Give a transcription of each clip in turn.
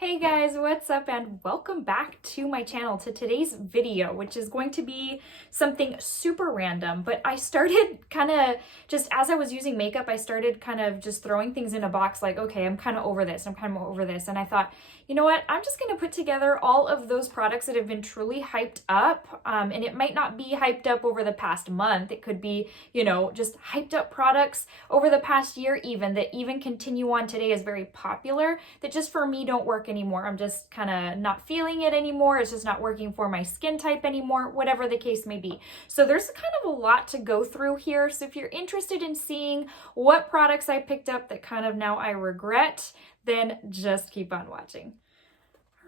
Hey guys, what's up and welcome back to my channel, to today's video, which is going to be something super random, but I started kind of just as I was using makeup, I started kind of just throwing things in a box like, okay, I'm kind of over this, and I thought, you know what, I'm just going to put together all of those products that have been truly hyped up, and it might not be hyped up over the past month, it could be, you know, just hyped up products over the past year even, that even continue on today as very popular, that just for me don't work anymore. I'm just kind of not feeling it anymore. It's just not working for my skin type anymore, whatever the case may be. So there's kind of a lot to go through here. So if you're interested in seeing what products I picked up that kind of now I regret, then just keep on watching.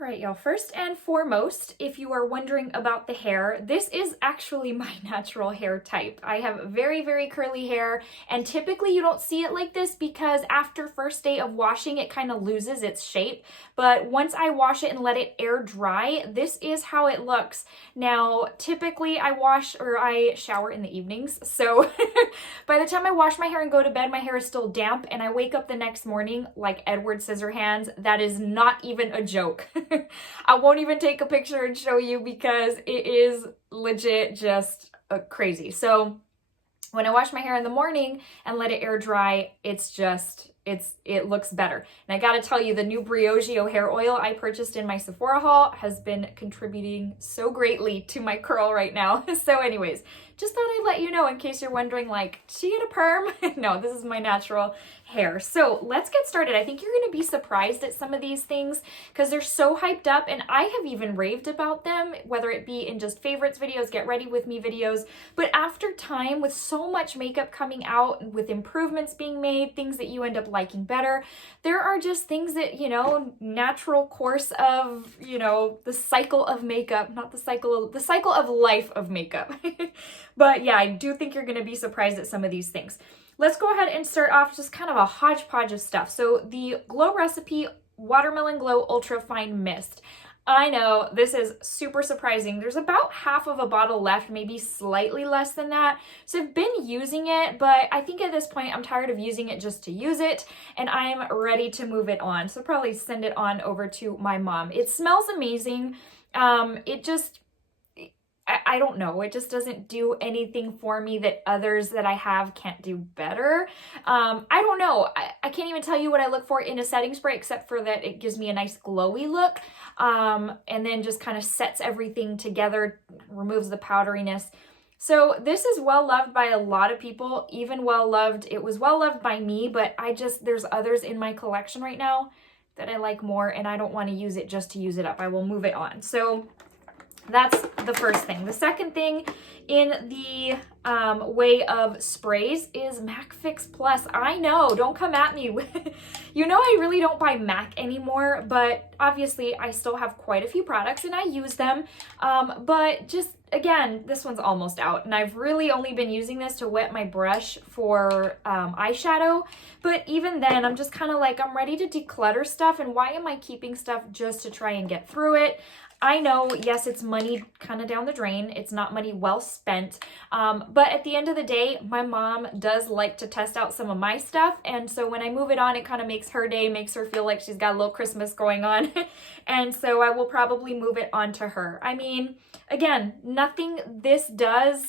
All right, y'all, first and foremost, if you are wondering about the hair, this is actually my natural hair type. I have very, very curly hair, and typically you don't see it like this because after first day of washing, it kind of loses its shape. But once I wash it and let it air dry, this is how it looks. Now, typically I shower in the evenings. So by the time I wash my hair and go to bed, my hair is still damp, and I wake up the next morning like Edward Scissorhands. That is not even a joke. I won't even take a picture and show you because it is legit just crazy. So when I wash my hair in the morning and let it air dry, it looks better. And I gotta tell you, the new Briogeo hair oil I purchased in my Sephora haul has been contributing so greatly to my curl right now. So anyways, just thought I'd let you know in case you're wondering, like, she get a perm? No, this is my natural hair. So let's get started. I think you're gonna be surprised at some of these things because they're so hyped up, and I have even raved about them, whether it be in just favorites videos, get ready with me videos. But after time, with so much makeup coming out, with improvements being made, things that you end up liking better, there are just things that, you know, natural course of, you know, the cycle of makeup, not the cycle of life of makeup. But yeah, I do think you're going to be surprised at some of these things. Let's go ahead and start off just kind of a hodgepodge of stuff. So the Glow Recipe Watermelon Glow Ultra Fine Mist. I know this is super surprising. There's about half of a bottle left, maybe slightly less than that. So I've been using it, but I think at this point I'm tired of using it just to use it, and I'm ready to move it on. So probably send it on over to my mom. It smells amazing. I don't know, it just doesn't do anything for me that others that I have can't do better. I don't know, I can't even tell you what I look for in a setting spray except for that it gives me a nice glowy look, and then just kind of sets everything together, removes the powderiness. So this is well loved by a lot of people, even it was well loved by me, but there's others in my collection right now that I like more, and I don't want to use it just to use it up. I will move it on. So that's the first thing. The second thing in the way of sprays is MAC Fix Plus. I know, don't come at me. You know, I really don't buy MAC anymore, but obviously I still have quite a few products and I use them. But just, again, this one's almost out, and I've really only been using this to wet my brush for eyeshadow. But even then, I'm just kind of like, I'm ready to declutter stuff, and why am I keeping stuff just to try and get through it? I know, yes, it's money kind of down the drain. It's not money well spent. But at the end of the day, my mom does like to test out some of my stuff. And so when I move it on, it kind of makes her day, makes her feel like she's got a little Christmas going on. And so I will probably move it on to her. I mean, again, nothing this does,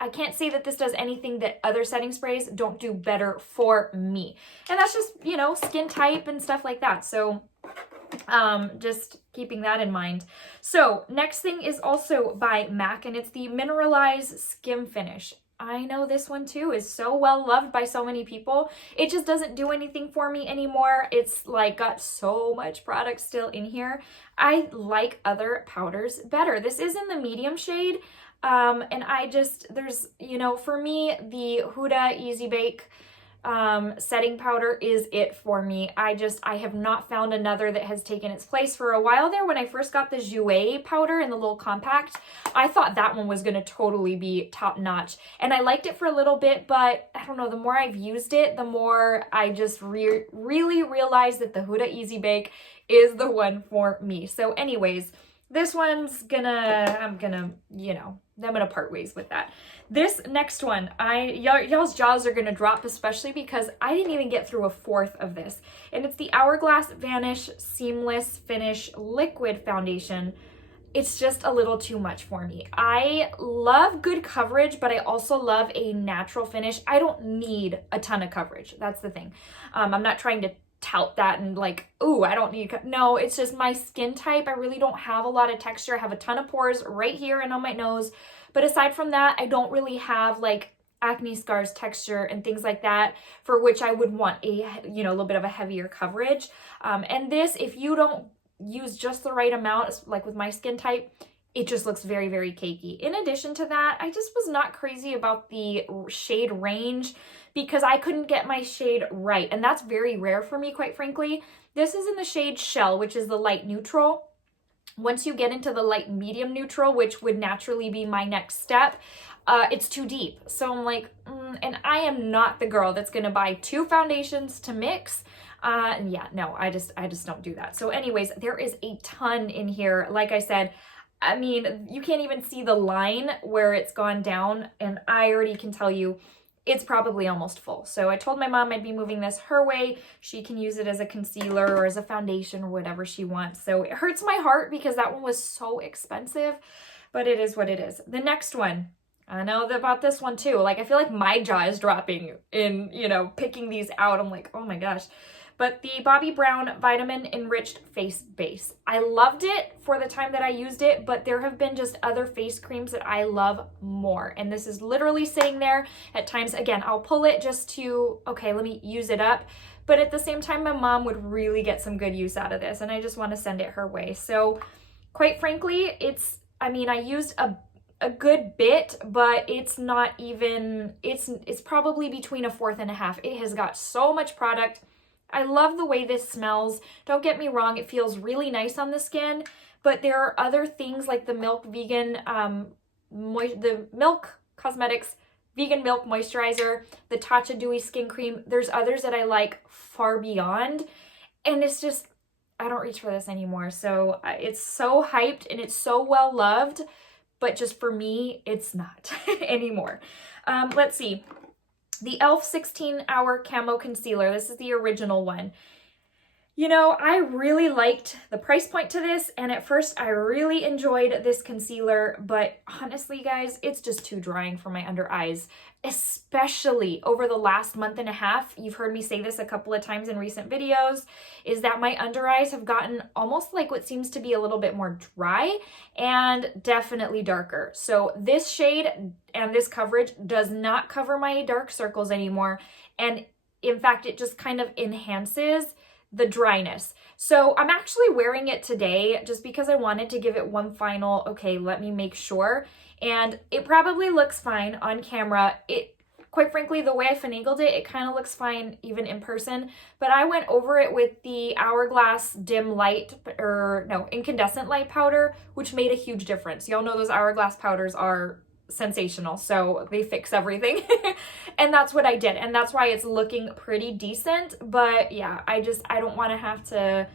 I can't say that this does anything that other setting sprays don't do better for me. And that's just, you know, skin type and stuff like that. So just keeping that in mind. So next thing is also by MAC, and it's the Mineralize Skinfinish. I know this one too is so well loved by so many people. It just doesn't do anything for me anymore. It's like got so much product still in here. I like other powders better. This is in the medium shade. And there's, you know, for me, the Huda Easy Bake setting powder is it for me. I have not found another that has taken its place. For a while there, when I first got the Jouer powder in the little compact, I thought that one was going to totally be top notch, and I liked it for a little bit, but I don't know, the more I've used it, the more I just really realized that the Huda Easy Bake is the one for me. So anyways, this one's I'm gonna part ways with that. This next one, y'all's jaws are gonna drop, especially because I didn't even get through a fourth of this. And it's the Hourglass Vanish Seamless Finish Liquid Foundation. It's just a little too much for me. I love good coverage, but I also love a natural finish. I don't need a ton of coverage. That's the thing. I'm not trying to tout that and like, ooh, I don't need, no, it's just my skin type. I really don't have a lot of texture. I have a ton of pores right here and on my nose. But aside from that, I don't really have like acne scars texture and things like that, for which I would want a, little bit of a heavier coverage. And this, if you don't use just the right amount, like with my skin type, it just looks very, very cakey. In addition to that, I just was not crazy about the shade range because I couldn't get my shade right. And that's very rare for me, quite frankly. This is in the shade Shell, which is the light neutral. Once you get into the light medium neutral, which would naturally be my next step, it's too deep. So I'm like, and I am not the girl that's gonna buy 2 foundations to mix. And yeah, no, I just don't do that. So anyways, there is a ton in here. Like I said, I mean, you can't even see the line where it's gone down, and I already can tell you it's probably almost full. So I told my mom I'd be moving this her way. She can use it as a concealer or as a foundation or whatever she wants. So it hurts my heart because that one was so expensive, but it is what it is. The next one, I know about this one too. Like, I feel like my jaw is dropping in, picking these out. I'm like, oh my gosh. But the Bobbi Brown Vitamin Enriched Face Base. I loved it for the time that I used it, but there have been just other face creams that I love more. And this is literally sitting there at times. Again, I'll pull it just to, okay, let me use it up. But at the same time, my mom would really get some good use out of this, and I just want to send it her way. So quite frankly, I used a good bit, but it's not even, it's probably between a fourth and a half. It has got so much product. I love the way this smells. Don't get me wrong, it feels really nice on the skin, but there are other things like the Milk Vegan, the Milk Cosmetics Vegan Milk Moisturizer, the Tatcha Dewy Skin Cream. There's others that I like far beyond, and it's just, I don't reach for this anymore. So it's so hyped and it's so well loved, but just for me, it's not anymore. Let's see. The e.l.f. 16-Hour Camo Concealer. This is the original one. I really liked the price point to this, and at first I really enjoyed this concealer, but honestly, guys, it's just too drying for my under eyes, especially over the last month and a half. You've heard me say this a couple of times in recent videos, is that my under eyes have gotten almost like what seems to be a little bit more dry and definitely darker. So this shade and this coverage does not cover my dark circles anymore, and in fact, it just kind of enhances the dryness. So I'm actually wearing it today just because I wanted to give it one final, okay, let me make sure. And it probably looks fine on camera. Quite frankly, the way I finagled it, it kind of looks fine even in person, but I went over it with the Hourglass dim light, incandescent light powder, which made a huge difference. Y'all know those Hourglass powders are sensational, so they fix everything. And that's what I did, and that's why it's looking pretty decent. But yeah, I don't want to have to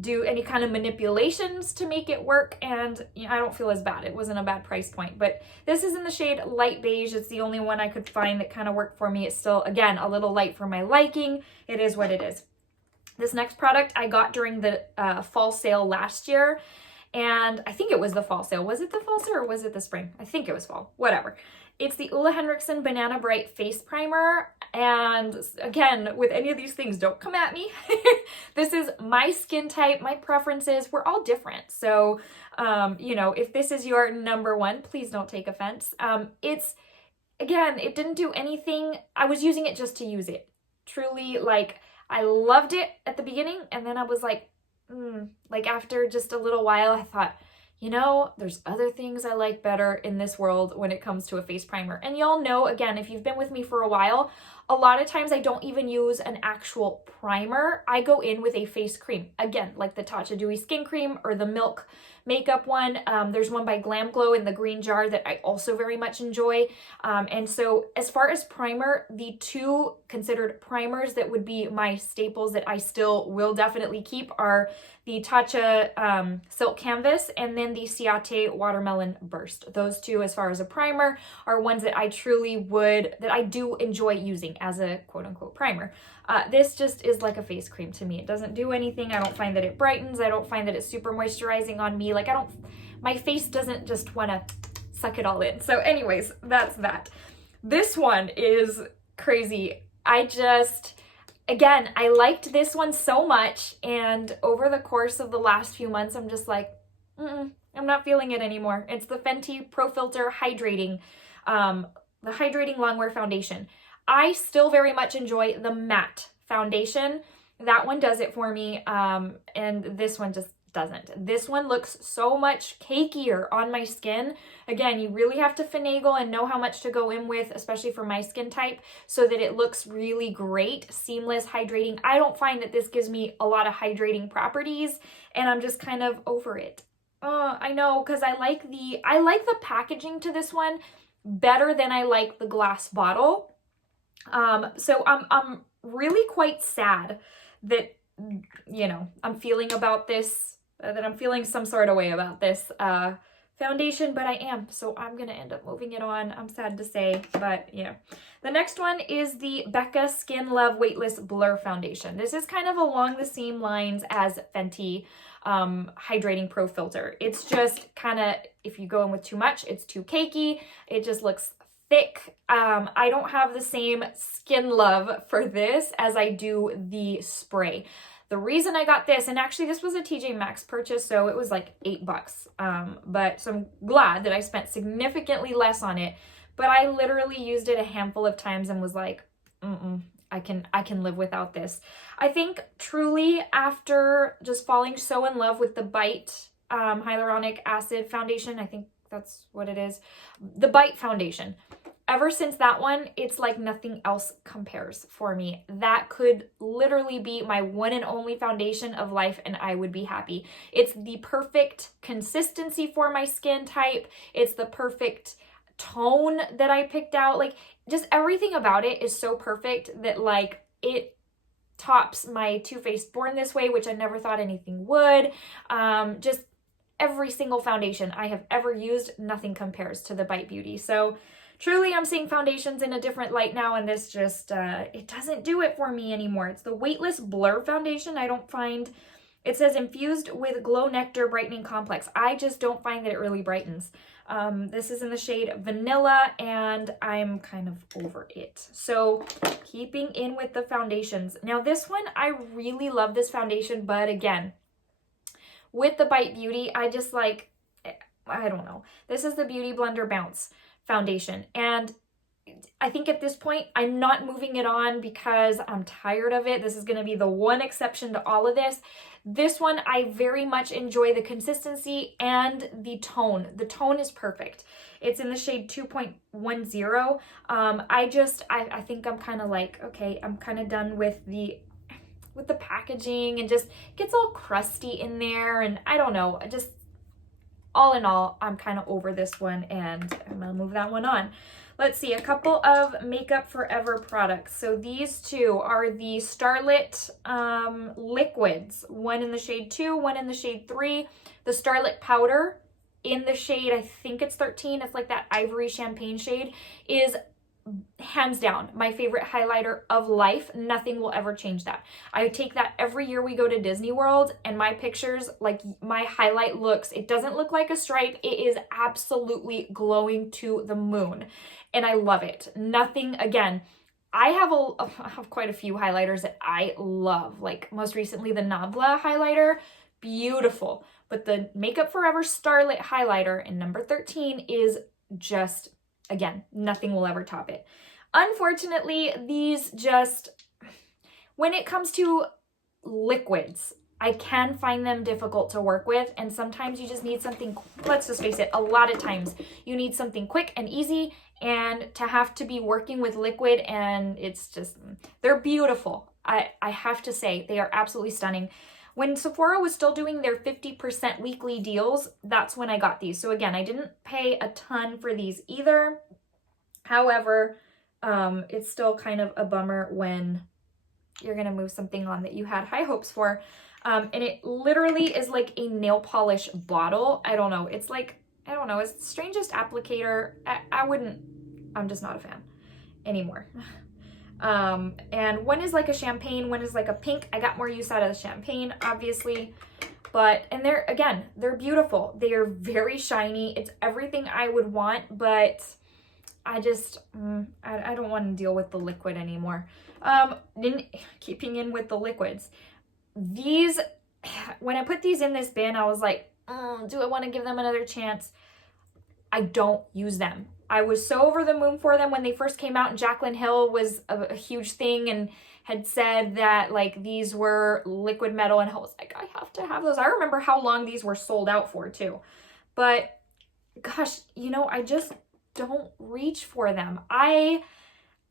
do any kind of manipulations to make it work, and I don't feel as bad. It wasn't a bad price point, but this is in the shade Light Beige. It's the only one I could find that kind of worked for me. It's still, again, a little light for my liking. It is what it is. This next product I got during the fall sale last year, and I think it was the fall sale. Was it the fall sale or was it the spring? I think it was fall, whatever. It's the Henrickson Banana Bright Face Primer. And again, with any of these things, don't come at me. This is my skin type, my preferences. We're all different. So, if this is your number one, please don't take offense. Again, it didn't do anything. I was using it just to use it. Truly, I loved it at the beginning, and then I was after just a little while, I thought, there's other things I like better in this world when it comes to a face primer. And y'all know, again, if you've been with me for a while, a lot of times I don't even use an actual primer. I go in with a face cream. Again, like the Tatcha Dewy Skin Cream or the Milk makeup one. There's one by Glam Glow in the green jar that I also very much enjoy. And so as far as primer, the two considered primers that would be my staples that I still will definitely keep are the Tatcha Silk Canvas and then and the Ciate Watermelon Burst. Those two, as far as a primer, are ones that I truly that I do enjoy using as a quote-unquote primer. This just is like a face cream to me. It doesn't do anything. I don't find that it brightens. I don't find that it's super moisturizing on me. Like, my face doesn't just want to suck it all in. So anyways, that's that. This one is crazy. Again, I liked this one so much, and over the course of the last few months, I'm just like, I'm not feeling it anymore. It's the Fenty Pro Filt'r Hydrating, the Hydrating Longwear Foundation. I still very much enjoy the matte foundation. That one does it for me, and this one just doesn't. This one looks so much cakier on my skin. Again, you really have to finagle and know how much to go in with, especially for my skin type, so that it looks really great, seamless, hydrating. I don't find that this gives me a lot of hydrating properties, and I'm just kind of over it. I know, because I like the packaging to this one better than I like the glass bottle. So I'm really quite sad that, you know, I'm feeling about this, that I'm feeling some sort of way about this foundation, but I am, so I'm gonna end up moving it on. I'm sad to say, but yeah. The next one is the Becca Skin Love Weightless Blur Foundation. This is kind of along the same lines as Fenty Hydrating Pro Filt'r. It's just kind of, if you go in with too much, it's too cakey. It just looks thick. I don't have the same skin love for this as I do the spray. The reason I got this, and actually this was a TJ Maxx purchase, so it was like $8. But so I'm glad that I spent significantly less on it. But I literally used it a handful of times and was like, I can live without this. I think truly after just falling so in love with the Bite hyaluronic acid foundation, I think that's what it is, the Bite foundation. Ever since that one, it's like nothing else compares for me. That could literally be my one and only foundation of life, and I would be happy. It's the perfect consistency for my skin type. It's the perfect tone that I picked out. Like, just everything about it is so perfect that, like, it tops my Too Faced Born This Way, which I never thought anything would. Just every single foundation I have ever used, nothing compares to the Bite Beauty. So truly, I'm seeing foundations in a different light now, and this just, it doesn't do it for me anymore. It's the Weightless Blur Foundation. I don't find, it says infused with Glow Nectar Brightening Complex. I just don't find that it really brightens. This is in the shade Vanilla, and I'm kind of over it. So keeping in with the foundations. Now this one, I really love this foundation, but again, with the Bite Beauty, I just like, I don't know. This is the Beauty Blender Bounce foundation, and I think at this point I'm not moving it on because I'm tired of it. This is going to be the one exception to all of this. This one, I very much enjoy the consistency and the tone. The tone is perfect. It's in the shade 2.10. I think I'm kind of like, okay, I'm kind of done with the packaging, and just gets all crusty in there, and I don't know, just all in all, I'm kind of over this one, and I'm gonna move that one on. Let's see, a couple of Makeup Forever products. So these two are the Starlit liquids, one in the shade 2, one in the shade 3. The Starlit powder in the shade, I think it's 13, it's like that ivory champagne shade, is hands down my favorite highlighter of life. Nothing will ever change that. I take that every year we go to Disney World, and my pictures, like my highlight looks, it doesn't look like a stripe. It is absolutely glowing to the moon, and I love it. Nothing, again, I have quite a few highlighters that I love, like most recently the Nabla highlighter, beautiful, but the Makeup Forever Starlit highlighter in number 13 is just, again, nothing will ever top it. Unfortunately, these just, when it comes to liquids, I can find them difficult to work with, and sometimes you just need something, let's just face it, a lot of times you need something quick and easy, and to have to be working with liquid, and it's just, they're beautiful. I have to say, they are absolutely stunning. When Sephora was still doing their 50% weekly deals, that's when I got these. So again, I didn't pay a ton for these either. However, it's still kind of a bummer when you're going to move something on that you had high hopes for. And it literally is like a nail polish bottle. I don't know. It's like, I don't know. It's the strangest applicator. I'm just not a fan anymore. And one is like a champagne, one is like a pink. I got more use out of the champagne, obviously. But, and they're beautiful. They are very shiny. It's everything I would want, but I just, I don't want to deal with the liquid anymore. Keeping in with the liquids. These, when I put these in this bin, I was like, do I want to give them another chance? I don't use them. I was so over the moon for them when they first came out, and Jaclyn Hill was a huge thing and had said that like these were liquid metal, and I was like, I have to have those. I remember how long these were sold out for too. But gosh, you know, I just don't reach for them. I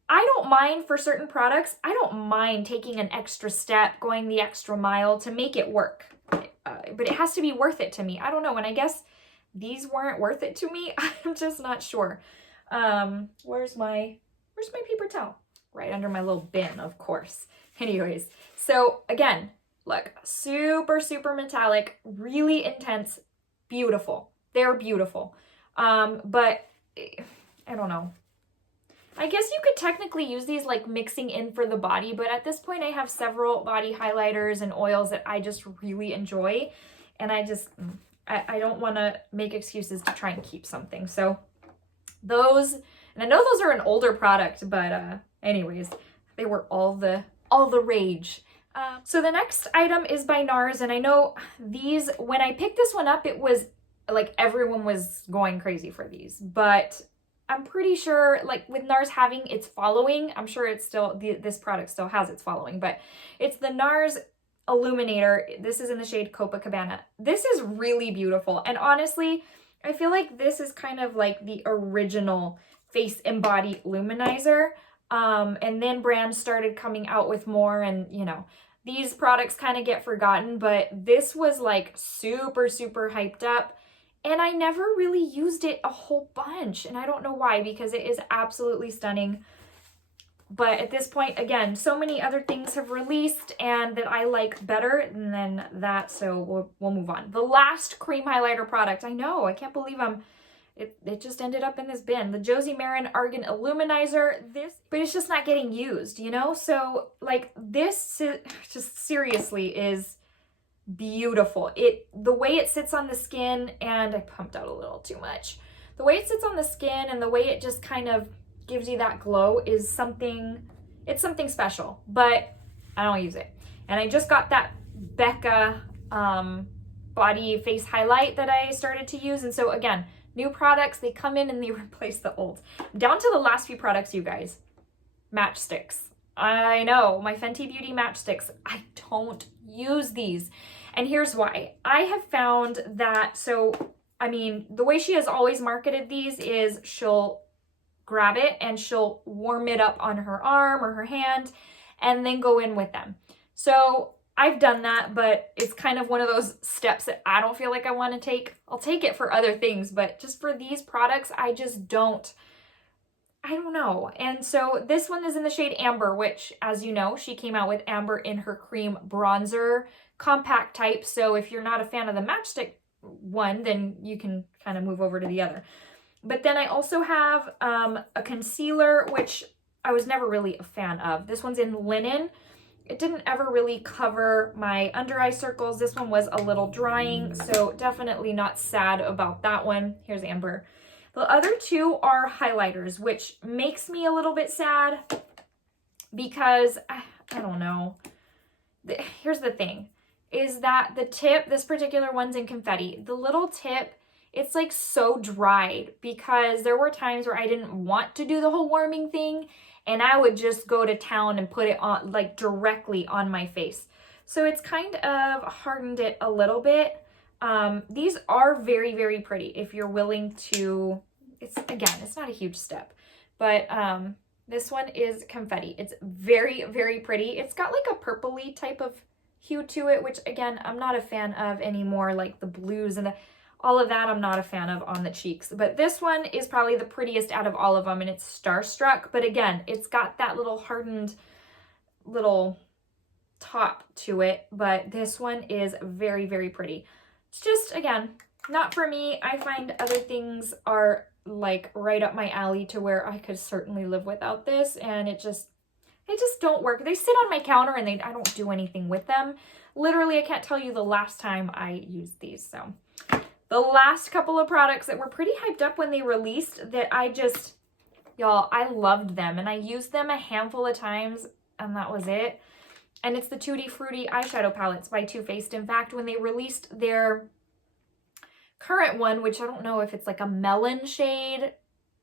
don't mind for certain products. I don't mind taking an extra step, going the extra mile to make it work. But it has to be worth it to me. I don't know. And I guess these weren't worth it to me. I'm just not sure. Where's my paper towel? Right under my little bin, of course. Anyways, so again, look, super, super metallic, really intense, beautiful. They're beautiful. But I don't know. I guess you could technically use these like mixing in for the body, but at this point I have several body highlighters and oils that I just really enjoy. And I don't want to make excuses to try and keep something. So those, and I know those are an older product, but anyways, they were all the rage. So the next item is by NARS, and I know these, when I picked this one up, it was like everyone was going crazy for these, but I'm pretty sure like with NARS having its following, I'm sure it's still, this product still has its following, but it's the NARS Illuminator. This is in the shade Copacabana. This is really beautiful. And honestly, I feel like this is kind of like the original face and body luminizer. And then brands started coming out with more, and you know, these products kind of get forgotten, but this was like super, super hyped up. And I never really used it a whole bunch. And I don't know why, because it is absolutely stunning. But at this point, again, so many other things have released and that I like better than that. So we'll move on. The last cream highlighter product. I know, I can't believe it just ended up in this bin. The Josie Marin Argan Illuminizer. But it's just not getting used, you know? So like this just seriously is beautiful. The way it sits on the skin, and I pumped out a little too much. The way it sits on the skin and the way it just kind of gives you that glow is something, it's something special, but I don't use it. And I just got that Becca body face highlight that I started to use. And so again, new products, they come in and they replace the old. Down to the last few products, you guys. Matchsticks. I know, my Fenty Beauty Match sticks. I don't use these. And here's why. I have found that, so, I mean, the way she has always marketed these is she'll grab it and she'll warm it up on her arm or her hand and then go in with them. So I've done that, but it's kind of one of those steps that I don't feel like I want to take. I'll take it for other things, but just for these products, I just don't. I don't know. And so this one is in the shade Amber, which, as you know, she came out with Amber in her cream bronzer compact type. So if you're not a fan of the matchstick one, then you can kind of move over to the other. But then I also have a concealer, which I was never really a fan of. This one's in linen. It didn't ever really cover my under eye circles. This one was a little drying, so definitely not sad about that one. Here's Amber. The other two are highlighters, which makes me a little bit sad because, I don't know. Here's the thing, is that the tip, this particular one's in confetti. The little tip, it's like so dried because there were times where I didn't want to do the whole warming thing and I would just go to town and put it on like directly on my face. So it's kind of hardened it a little bit. These are very, very pretty if you're willing to, it's not a huge step, but this one is confetti. It's very, very pretty. It's got like a purpley type of hue to it, which again, I'm not a fan of anymore, like the blues and all of that I'm not a fan of on the cheeks. But this one is probably the prettiest out of all of them, and it's Starstruck. But again, it's got that little hardened little top to it, but this one is very, very pretty. It's just, again, not for me. I find other things are like right up my alley to where I could certainly live without this, and they just don't work. They sit on my counter and I don't do anything with them. Literally, I can't tell you the last time I used these. So the last couple of products that were pretty hyped up when they released that y'all, I loved them, and I used them a handful of times, and that was it. And it's the Tutti Frutti eyeshadow palettes by Too Faced. In fact, when they released their current one, which I don't know if it's like a melon shade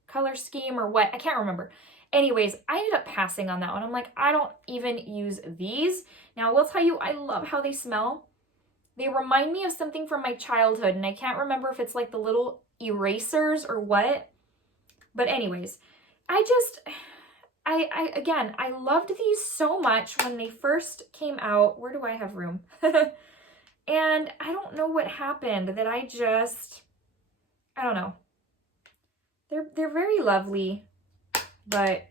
color scheme or what, I can't remember. Anyways, I ended up passing on that one. I'm like, I don't even use these. Now, I will tell you, I love how they smell. They remind me of something from my childhood, and I can't remember if it's like the little erasers or what. But anyways, again, I loved these so much when they first came out. Where do I have room? And I don't know what happened that I don't know. They're very lovely, but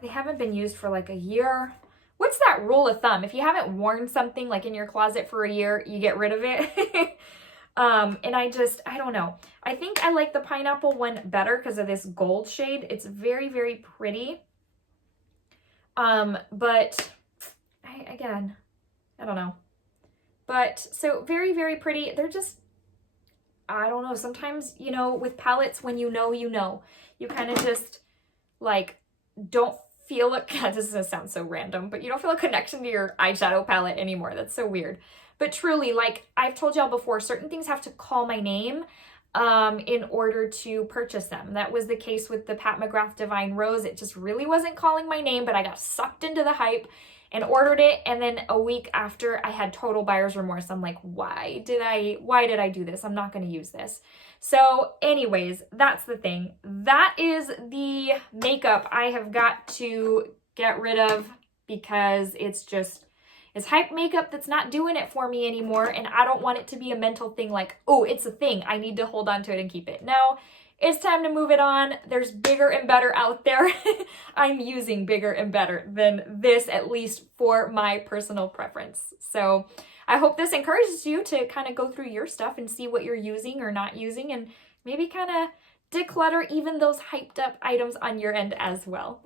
they haven't been used for like a year. What's that rule of thumb? If you haven't worn something like in your closet for a year, you get rid of it. And I don't know. I think I like the pineapple one better because of this gold shade. It's very, very pretty. But I don't know. But so very, very pretty. They're just, I don't know. Sometimes, you know, with palettes, when you know, you kind of just like don't feel it. God, this is gonna sound so random, but you don't feel a connection to your eyeshadow palette anymore. That's so weird. But truly, like I've told y'all before, certain things have to call my name in order to purchase them. That was the case with the Pat McGrath Divine Rose. It just really wasn't calling my name, but I got sucked into the hype and ordered it. And then a week after, I had total buyer's remorse. I'm like, why did I do this? I'm not going to use this. So anyways, that's the thing. That is the makeup I have got to get rid of because it's hype makeup that's not doing it for me anymore, and I don't want it to be a mental thing like, oh, it's a thing, I need to hold on to it and keep it. No, it's time to move it on. There's bigger and better out there. I'm using bigger and better than this, at least for my personal preference. So I hope this encourages you to kind of go through your stuff and see what you're using or not using, and maybe kind of declutter even those hyped up items on your end as well.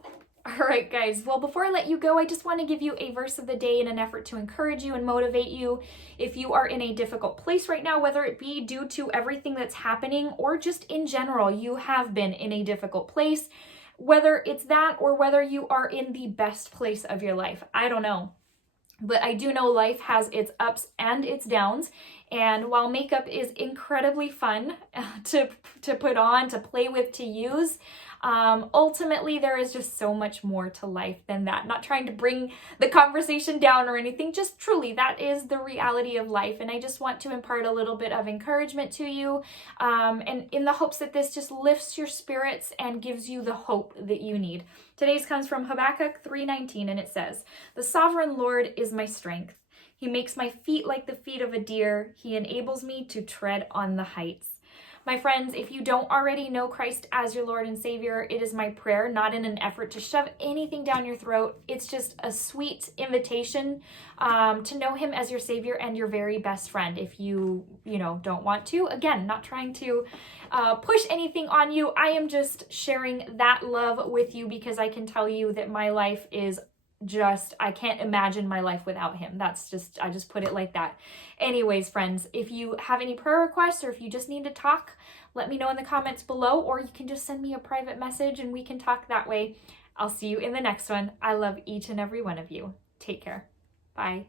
All right, guys. Well, before I let you go, I just want to give you a verse of the day in an effort to encourage you and motivate you. If you are in a difficult place right now, whether it be due to everything that's happening or just in general, you have been in a difficult place, whether it's that or whether you are in the best place of your life. I don't know. But I do know life has its ups and its downs. And while makeup is incredibly fun to put on, to play with, to use, ultimately there is just so much more to life than that. Not trying to bring the conversation down or anything, just truly that is the reality of life. And I just want to impart a little bit of encouragement to you, and in the hopes that this just lifts your spirits and gives you the hope that you need. Today's comes from Habakkuk 3:19, and it says, "The sovereign Lord is my strength. He makes my feet like the feet of a deer. He enables me to tread on the heights." My friends, if you don't already know Christ as your Lord and Savior, it is my prayer, not in an effort to shove anything down your throat. It's just a sweet invitation to know him as your Savior and your very best friend. If you don't want to, again, not trying to push anything on you. I am just sharing that love with you because I can tell you that my life is I can't imagine my life without him. I just put it like that. Anyways, friends, if you have any prayer requests or if you just need to talk, let me know in the comments below, or you can just send me a private message and we can talk that way. I'll see you in the next one. I love each and every one of you. Take care. Bye.